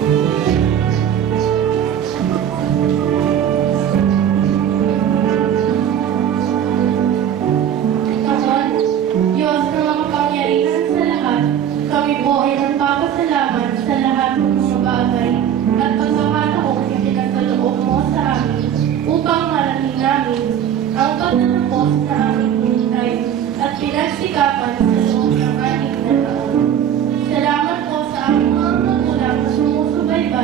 Diyos na makapangyarihan sa lahat, kami po ay nagpapasalamat sa lahat ng mga bagay at pagkakataong ipinasaloob mo sa amin upang marami namin ang pagtatapos na aming hinintay at pinagsikapan sa loob ng 6 na taon. Salamat po sa aming mga magulang na sumusubaybay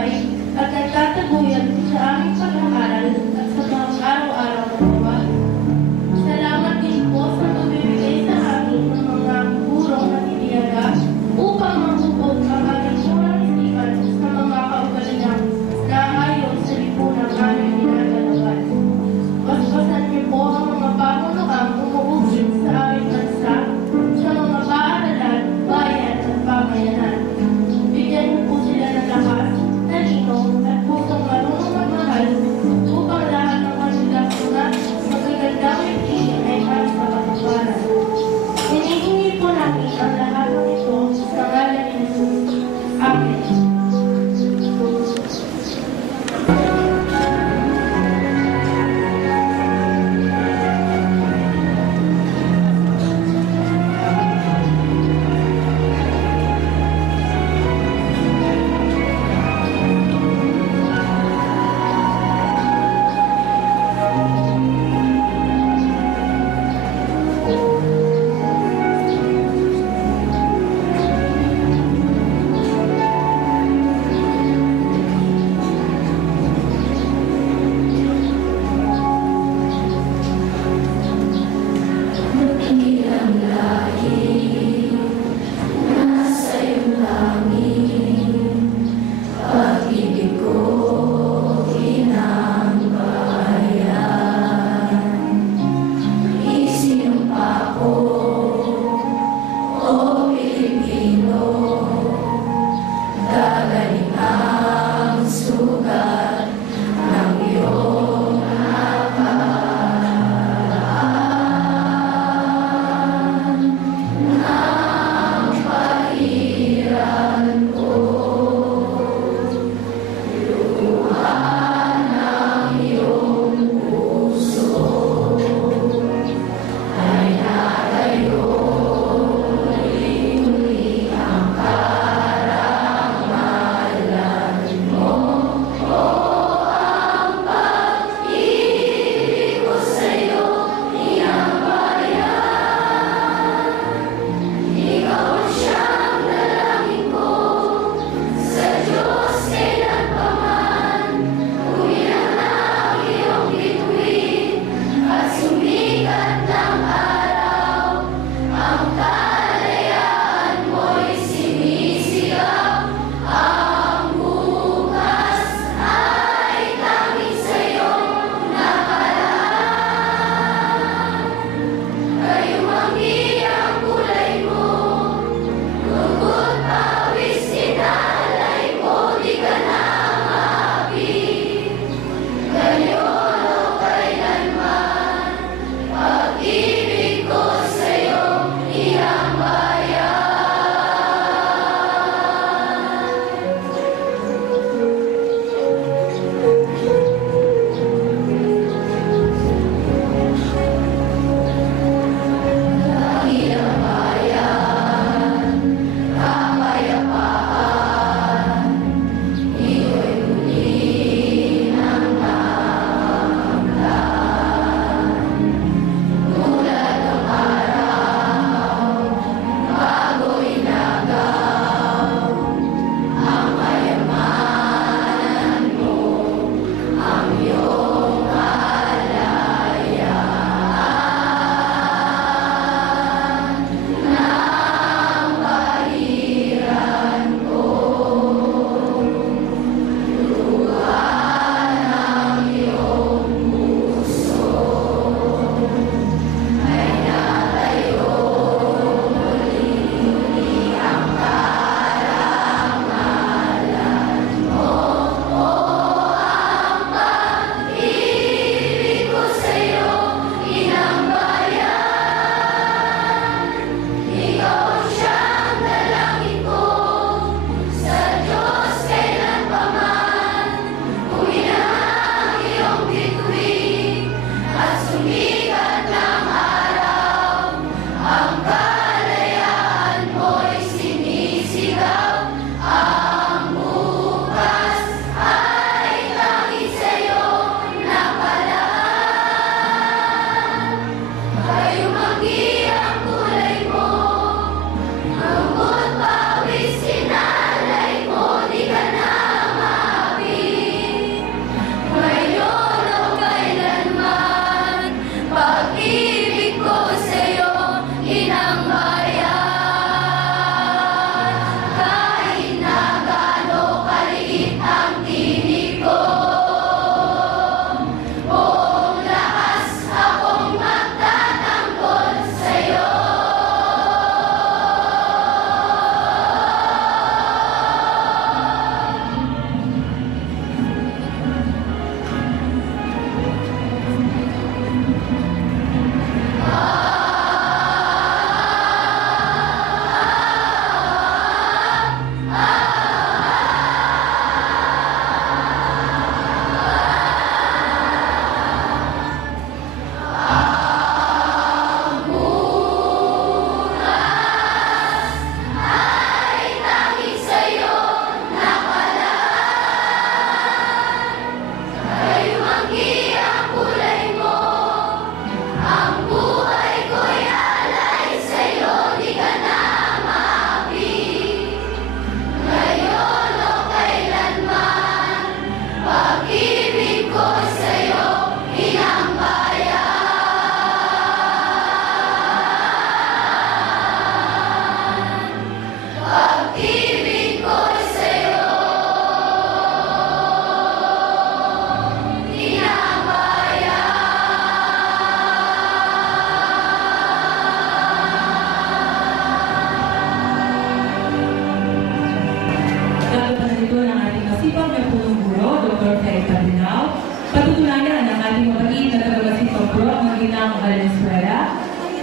Ginang Valenzuela,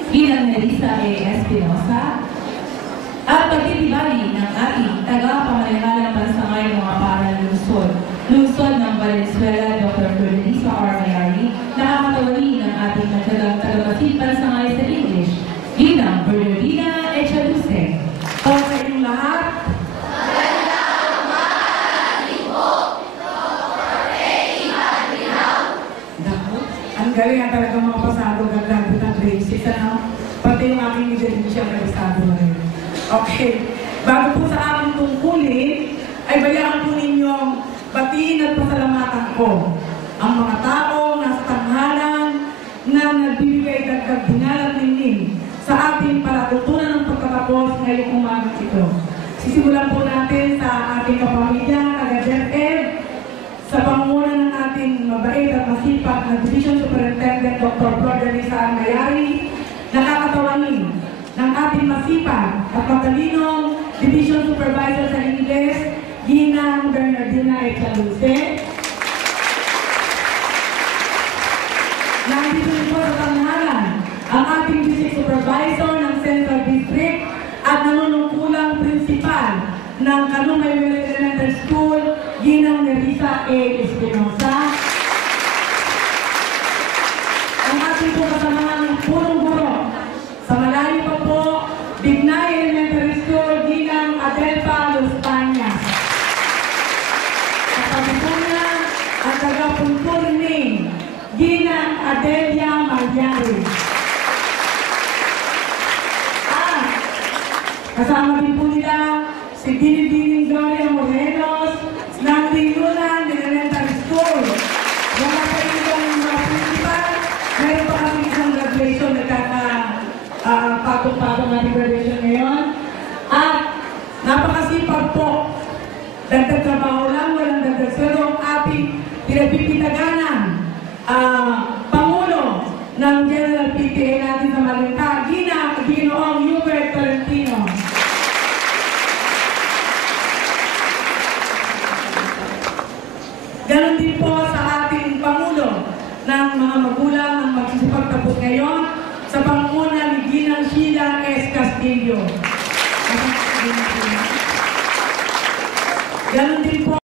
Ginang Nerissa A. Espinosa, at pagtitibali ng ating taga-pamalahalang pansangay ng mga paaralan lungsod ng Valenzuela, Dr. Ferdinisa R. Mayari, nakakatawali ng ating tagapatid pansangay sa English, Ginang Bernardina Echaluce. O sa inyong lahat, ang galing nga talaga mga pasado gagawin ng grade 6, ano? Pati yung aking lisensya na pasado na rin. Okay. Bago po sa aking tungkulin, ay bayaan po ninyong batiin at pasalamatan ko ang mga tao nasa tanghalan na nagbibigay dagdag dinalang ninin sa ating palatutunan ng pagkatapos ngayong umagang ito. Sisimulan po natin sa ating kapamilya, taga-DepEd, sa pangunguna ng ating mabait at masipag na Division Superintendent Dr. Ferdinisa Mayari, nakakatawanin ng ating masipag at matalinong Division Supervisor sa Ingles, Ginang Bernardina Echaluce. Nandito rin po sa tanghalan ang ating District Supervisor ng Central District at nanunungkulang Principal ng Kanumay Elementary School, Ginang Nerissa A. Espinosa. Ang ating po kasamahan ng punong guro sa malayo pa po, Bignay Elementary School, Ginang Adelpa Lustanyas. Kapatid po niya, ang taga-punturning, Ginang Adelia Magyari. At kasama din po nila si Binibining Gloria Morelos ng Lingunan Elementary School. Mga kailang mga principal, meron pa kami isang graduation na patong-patong na graduation ngayon. At napakasipag po. Dagdag trabaho lang, walang dagdag sweldo ang ating pinagpipitaganan. Pangulo ng General PTA natin sa Malinta, Ginoong Hubert Tolentino. Ganon din po sa ating Pangulo ng mga magulang ang magsisipagtapos ngayon sa pangunguna ni Ginang Sheila S. Castillo. Ganon din po